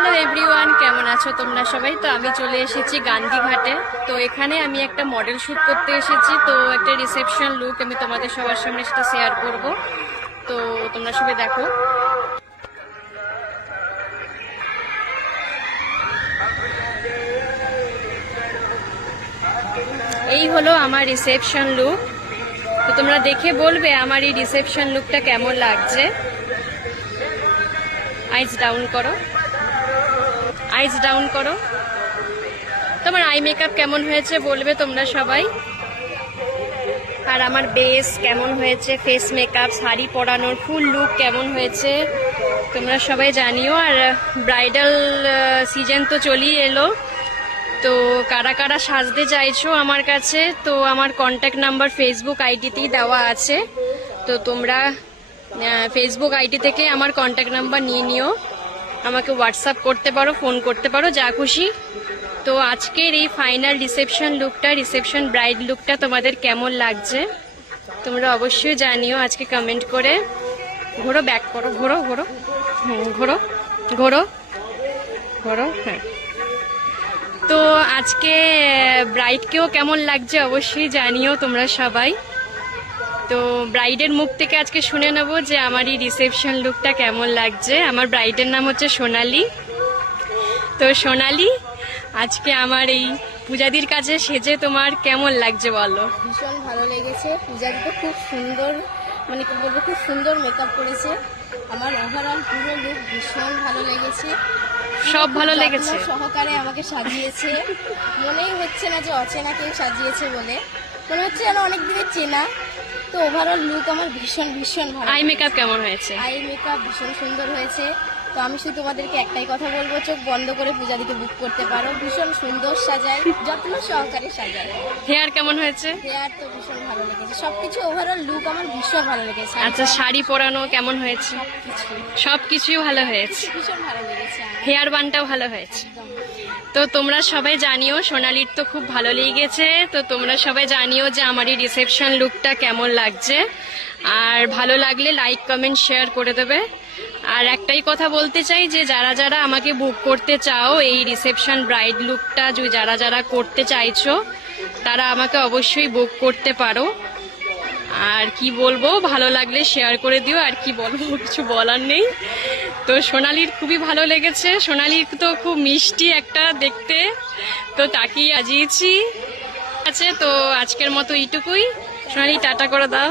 Hello everyone, কেমন আছো তোমরা সবাই? তো আমি চলে এসেছি গান্ধীঘাটে। তো এখানে আমি একটা মডেল শ্যুট করতে এসেছি। তো একটা রিসেপশন লুক আমি তোমাদের সবার সামনে সেটা শেয়ার করব। তো তোমরা সবাই দেখো। এই হলো আমার রিসেপশন লুক। তো তোমরা দেখে বলবে আমার এই রিসেপশন লুকটা কেমন লাগছে। আইজ ডাউন করো, আইজ ডাউন করো। তোমার আই মেকআপ কেমন হয়েছে বলবে তোমরা সবাই। আর আমার বেস কেমন হয়েছে, ফেস মেকআপ, শাড়ি পরানোর ফুল লুক কেমন হয়েছে তোমরা সবাই জানিও। আর ব্রাইডাল সিজন তো চলেই এলো। তো কারা কারা সাজতে চাইছো আমার কাছে, তো আমার কন্ট্যাক্ট নাম্বার ফেসবুক আইডিতেই দেওয়া আছে। তো তোমরা ফেসবুক আইডি থেকে আমার কন্ট্যাক্ট নাম্বার নিয়ে নিও, আমাকে হোয়াটসঅ্যাপ করতে পারো, ফোন করতে পারো, যা খুশি। তো আজকের এই ফাইনাল রিসেপশন লুকটা, রিসেপশন ব্রাইড লুকটা তোমাদের কেমন লাগছে তোমরা অবশ্যই জানিও আজকে কমেন্ট করে। ঘোরো, ব্যাক করো, ঘোরো ঘোরো, ঘোরো ঘোরো ঘোরো। হ্যাঁ, তো আজকে ব্রাইডকেও কেমন লাগছে অবশ্যই জানিও তোমরা সবাই। তো ব্রাইডের মুখ থেকে আজকে শুনে নেবো যে আমার এই রিসেপশন লুকটা কেমন লাগছে। আমার ব্রাইডের নাম হচ্ছে সোনালি। তো সোনালি, আজকে আমার এই পূজাদির কাছে সেজে তোমার কেমন লাগছে বলো? ভীষণ ভালো লেগেছে। পূজাদি তো খুব সুন্দর, মানে কি বলবো, খুব সুন্দর মেকআপ করেছে। আমার ওভারঅল পুরো লুক ভীষণ ভালো লেগেছে। সব ভালো লেগেছে, সহকারে আমাকে সাজিয়েছে। মনেই হচ্ছে না যে অচেনা কেউ সাজিয়েছে বলে, মনে হচ্ছে যেন অনেক দিনের চেনা। তো ওভারঅল লুক আমার ভীষণ ভীষণ ভালো। আই মেকআপ কেমন হয়েছে? আই মেকআপ ভীষণ সুন্দর হয়েছে। তো আমি শুধু তোমাদেরকে একটাই কথা বলবো, চোখ বন্ধ করে পূজাদিকে বুক করতে পারো। ভীষণ সুন্দর সাজায়, যত্ন সহকারে সাজায়। হেয়ার কেমন হয়েছে? হেয়ার তো ভীষণ ভালো লেগেছে। সবকিছু ওভারঅল লুক আমার ভীষণ ভালো লেগেছে। আচ্ছা, শাড়ি পরানো কেমন হয়েছে? সবকিছুই ভালো হয়েছে। ভীষণ ভালো লেগেছে। হেয়ার বানটাও ভালো হয়েছে। তো তোমরা সবাই জানিও, সোনালির তো খুব ভালো লেগেছে। তো তোমরা সবাই জানিও যে আমার এই রিসেপশন লুকটা কেমন লাগছে। আর ভালো লাগলে লাইক, কমেন্ট, শেয়ার করে দেবে। আর একটাই কথা বলতে চাই যে যারা যারা আমাকে বুক করতে চাও এই রিসেপশন ব্রাইড লুকটা, যারা যারা করতে চাইছো তারা আমাকে অবশ্যই বুক করতে পারো। আর কি বলবো, ভালো লাগলে শেয়ার করে দিও। আর কি বলবো, কিছু বলার নেই। তো সোনালির খুবই ভালো লেগেছে। সোনালির তো খুব মিষ্টি একটা দেখতে, তো তাকেই আজিয়েছি। আছে তো আজকের মতো এইটুকুই। সোনালি, টাটা করে দাও।